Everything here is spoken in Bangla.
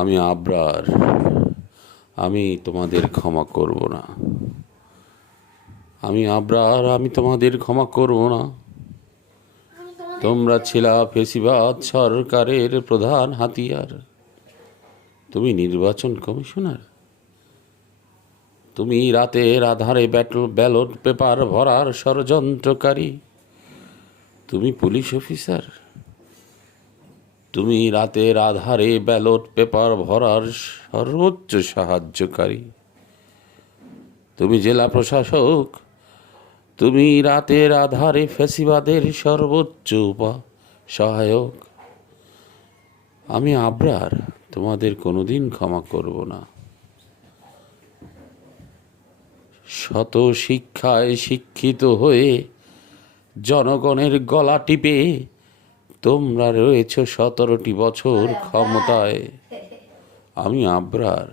আমি আবরার, আমি তোমাদের ক্ষমা করব না। আমি আবরার, আমি তোমাদের ক্ষমা করব না। তোমরা ছিলা ফেসিবাদ সরকারের প্রধান হাতিয়ার। তুমি নির্বাচন কমিশনার, তুমি রাতের আধারে ব্যালট পেপার ভরার ষড়যন্ত্রকারী। তুমি পুলিশ অফিসার, তুমি রাতের আধারে ব্যালট পেপার ভরার সর্বোচ্চ সাহায্যকারী। তুমি জেলা প্রশাসক, তুমি রাতের আধারে ফ্যাসিবাদের সর্বোচ্চ সহায়ক। আমি আবরার, তোমাদের কোনোদিন ক্ষমা করব না। শত শিক্ষায় শিক্ষিত হয়ে জনগণের গলা টিপে তোমরা রয়েছ 17টি বছর ক্ষমতায়। আমি আবরার।